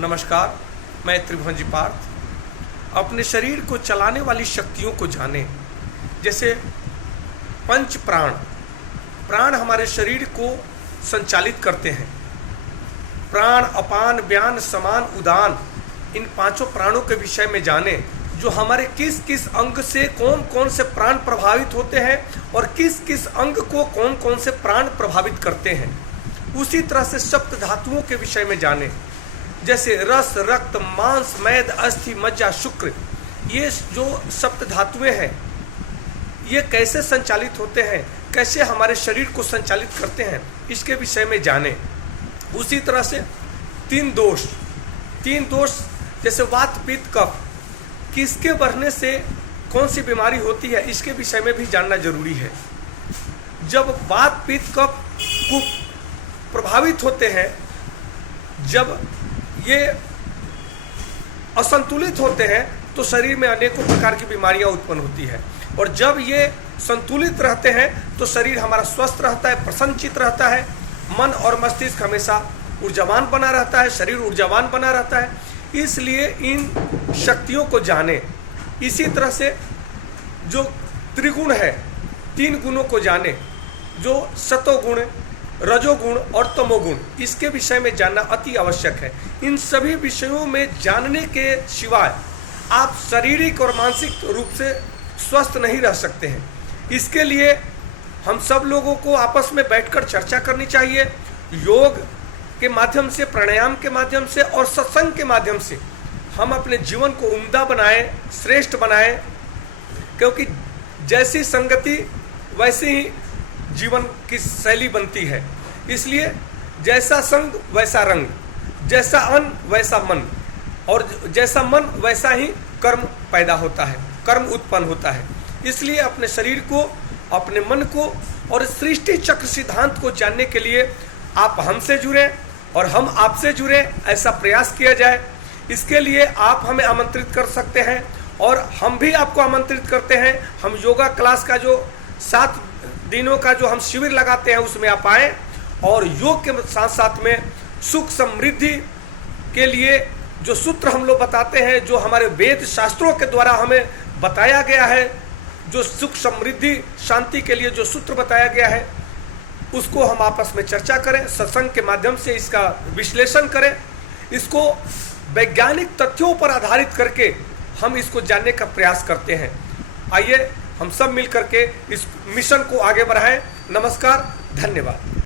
नमस्कार, मैं त्रिभुवन पार्थ। अपने शरीर को चलाने वाली शक्तियों को जानें। जैसे पंच प्राण, प्राण हमारे शरीर को संचालित करते हैं। प्राण, अपान, व्यान, समान, उदान, इन पांचों प्राणों के विषय में जानें, जो हमारे किस किस अंग से कौन कौन से प्राण प्रभावित होते हैं और किस किस अंग को कौन कौन से प्राण प्रभावित करते हैं। उसी तरह से सप्त धातुओं के विषय में जानें, जैसे रस, रक्त, मांस, मैद, अस्थि, मज्जा, शुक्र, ये जो सप्त धातुएं हैं ये कैसे संचालित होते हैं, कैसे हमारे शरीर को संचालित करते हैं, इसके विषय में जानें। उसी तरह से तीन दोष जैसे वात, पित्त, कफ, किसके बढ़ने से कौन सी बीमारी होती है, इसके विषय में भी जानना जरूरी है। जब वात, पित्त, कफ को प्रभावित होते हैं, जब ये असंतुलित होते हैं तो शरीर में अनेकों प्रकार की बीमारियां उत्पन्न होती है। और जब ये संतुलित रहते हैं तो शरीर हमारा स्वस्थ रहता है, प्रसन्नचित रहता है, मन और मस्तिष्क हमेशा ऊर्जावान बना रहता है, शरीर ऊर्जावान बना रहता है। इसलिए इन शक्तियों को जानें। इसी तरह से जो त्रिगुण है, तीन गुणों को जानें, जो सतोगुण, रजोगुण और तमोगुण, इसके विषय में जानना अति आवश्यक है। इन सभी विषयों में जानने के सिवाय आप शारीरिक और मानसिक रूप से स्वस्थ नहीं रह सकते हैं। इसके लिए हम सब लोगों को आपस में बैठकर चर्चा करनी चाहिए। योग के माध्यम से, प्राणायाम के माध्यम से और सत्संग के माध्यम से हम अपने जीवन को उम्दा बनाएं, श्रेष्ठ बनाएं, क्योंकि जैसी संगति वैसी ही जीवन की शैली बनती है। इसलिए जैसा संग वैसा रंग, जैसा अन्न वैसा मन, और जैसा मन वैसा ही कर्म पैदा होता है, कर्म उत्पन्न होता है। इसलिए अपने शरीर को, अपने मन को और सृष्टि चक्र सिद्धांत को जानने के लिए आप हमसे जुड़ें और हम आपसे जुड़ें, ऐसा प्रयास किया जाए। इसके लिए आप हमें आमंत्रित कर सकते हैं और हम भी आपको आमंत्रित करते हैं। हम योगा क्लास का जो 7 दिनों का जो हम शिविर लगाते हैं उसमें आप आएँ, और योग के साथ साथ में सुख समृद्धि के लिए जो सूत्र हम लोग बताते हैं, जो हमारे वेद शास्त्रों के द्वारा हमें बताया गया है, जो सुख समृद्धि शांति के लिए जो सूत्र बताया गया है, उसको हम आपस में चर्चा करें, सत्संग के माध्यम से इसका विश्लेषण करें, इसको वैज्ञानिक तथ्यों पर आधारित करके हम इसको जानने का प्रयास करते हैं। आइए हम सब मिलकर के इस मिशन को आगे बढ़ाएं। नमस्कार, धन्यवाद।